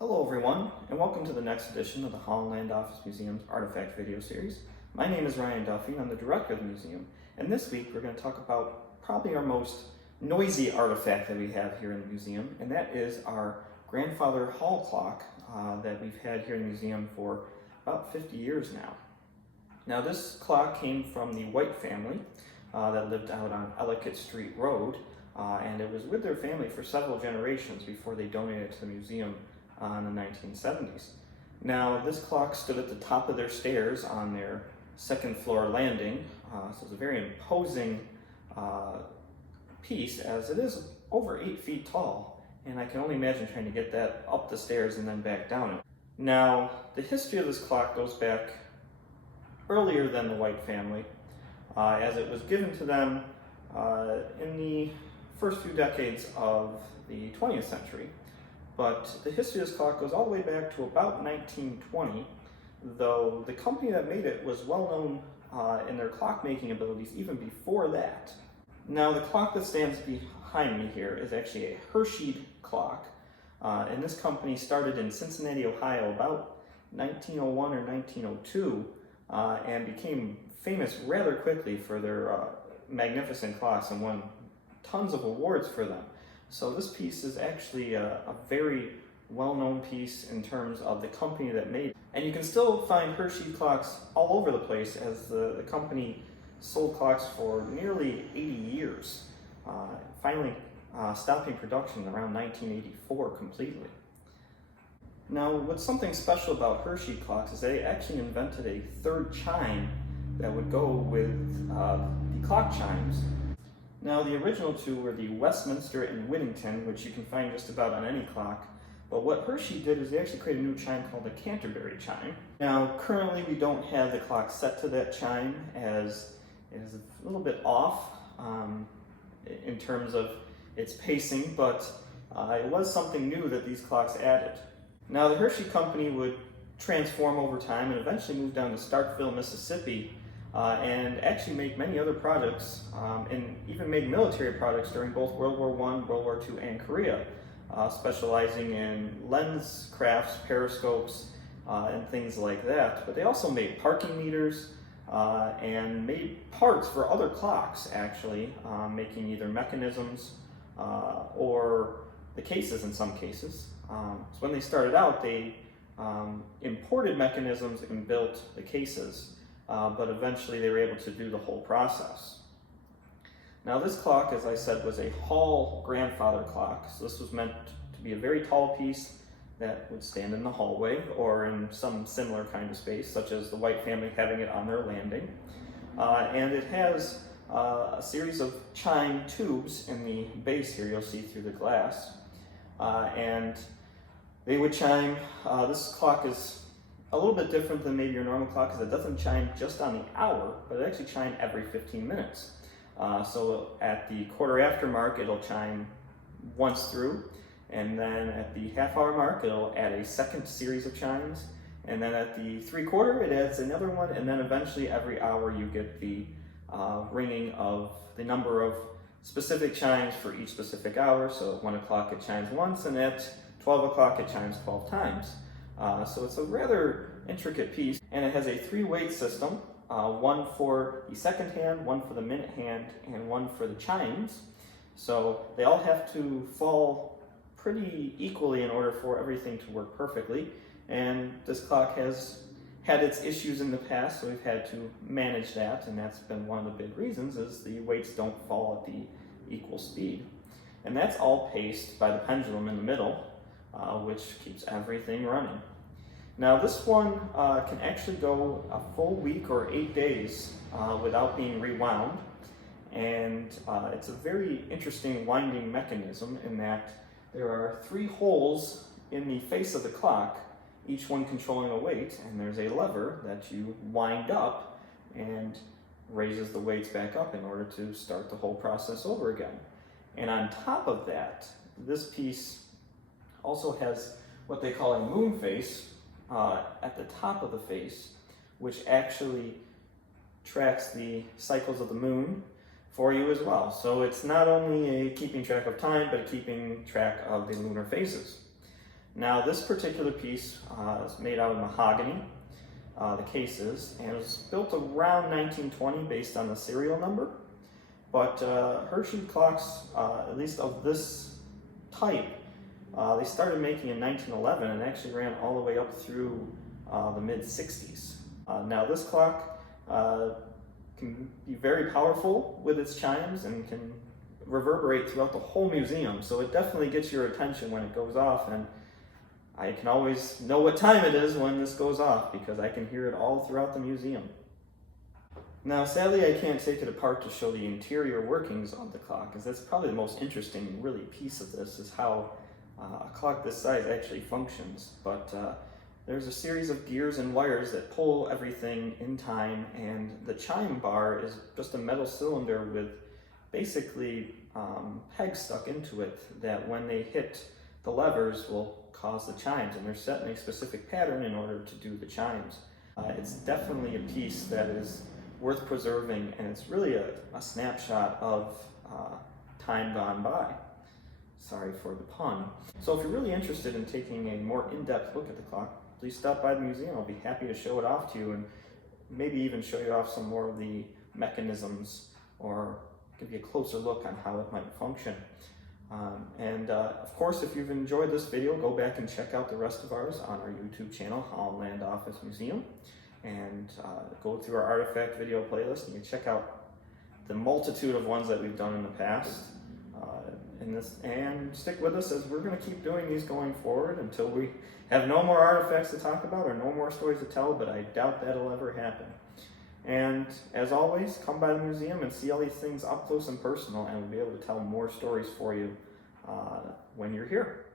Hello everyone, and welcome to the next edition of the Holland Office Museum's Artifact video series. My name is Ryan Duffy, and I'm the director of the museum, and this week we're going to talk about probably our most noisy artifact that we have here in the museum, and that is our grandfather hall clock that we've had here in the museum for about 50 years now. Now this clock came from the White family that lived out on Ellicott Street Road, and it was with their family for several generations before they donated it to the museum in the 1970s. Now this clock stood at the top of their stairs on their second floor landing, so it's a very imposing piece, as it is over 8 feet tall, and I can only imagine trying to get that up the stairs and then back down. Now the history of this clock goes back earlier than the White family, as it was given to them in the first few decades of the 20th century. But the history of this clock goes all the way back to about 1920, though the company that made it was well known in their clockmaking abilities even before that. Now the clock that stands behind me here is actually a Hershey clock, and this company started in Cincinnati, Ohio about 1901 or 1902, and became famous rather quickly for their magnificent clocks and won tons of awards for them. So this piece is actually a very well-known piece in terms of the company that made it. And you can still find Hershey clocks all over the place, as the company sold clocks for nearly 80 years, finally stopping production around 1984 completely. Now what's something special about Hershey clocks is they actually invented a third chime that would go with the clock chimes. Now the original two were the Westminster and Whittington, which you can find just about on any clock. But what Hershey did is they actually created a new chime called the Canterbury Chime. Now currently we don't have the clock set to that chime, as it is a little bit off in terms of its pacing, but it was something new that these clocks added. Now the Hershey company would transform over time and eventually move down to Starkville, Mississippi, and actually make many other products, and even made military products during both World War I, World War II, and Korea, specializing in lens crafts, periscopes, and things like that. But they also made parking meters and made parts for other clocks, actually, making either mechanisms or the cases in some cases. So when they started out, they imported mechanisms and built the cases. But eventually they were able to do the whole process. Now this clock, as I said, was a hall grandfather clock. So this was meant to be a very tall piece that would stand in the hallway or in some similar kind of space, such as the White family having it on their landing. And it has a series of chime tubes in the base here, you'll see through the glass. And they would chime. This clock is a little bit different than maybe your normal clock, because it doesn't chime just on the hour, but it actually chimes every 15 minutes. So at the quarter after mark, it'll chime once through, and then at the half hour mark, it'll add a second series of chimes, and then at the 3/4, it adds another one, and then eventually every hour you get the ringing of the number of specific chimes for each specific hour. So at 1 o'clock it chimes once, and at 12 o'clock it chimes 12 times. So it's a rather intricate piece, and it has a 3-weight system, one for the second hand, one for the minute hand, and one for the chimes. So they all have to fall pretty equally in order for everything to work perfectly. And this clock has had its issues in the past, so we've had to manage that, and that's been one of the big reasons, is the weights don't fall at the equal speed. And that's all paced by the pendulum in the middle, which keeps everything running. Now this one can actually go a full week or 8 days without being rewound, and it's a very interesting winding mechanism in that there are 3 holes in the face of the clock, each one controlling a weight, and there's a lever that you wind up and raises the weights back up in order to start the whole process over again. And on top of that, this piece also has what they call a moon face at the top of the face, which actually tracks the cycles of the moon for you as well. So it's not only a keeping track of time, but keeping track of the lunar phases. Now this particular piece is made out of mahogany, the cases, and it was built around 1920 based on the serial number. But Hershey clocks, at least of this type, they started making in 1911 and actually ran all the way up through the mid-60s. Now this clock can be very powerful with its chimes and can reverberate throughout the whole museum, so it definitely gets your attention when it goes off, and I can always know what time it is when this goes off because I can hear it all throughout the museum. Now sadly I can't take it apart to show the interior workings of the clock, because that's probably the most interesting really piece of this, is how a clock this size actually functions. But there's a series of gears and wires that pull everything in time, and the chime bar is just a metal cylinder with basically pegs stuck into it that when they hit the levers will cause the chimes, and they're set in a specific pattern in order to do the chimes. It's definitely a piece that is worth preserving, and it's really a snapshot of time gone by. Sorry for the pun. So if you're really interested in taking a more in-depth look at the clock, please stop by the museum. I'll be happy to show it off to you and maybe even show you off some more of the mechanisms or give you a closer look on how it might function. Of course, if you've enjoyed this video, go back and check out the rest of ours on our YouTube channel, Holland Office Museum, and go through our artifact video playlist, and you can check out the multitude of ones that we've done in the past. And stick with us, as we're going to keep doing these going forward until we have no more artifacts to talk about or no more stories to tell, but I doubt that'll ever happen. And as always, come by the museum and see all these things up close and personal, and we'll be able to tell more stories for you when you're here.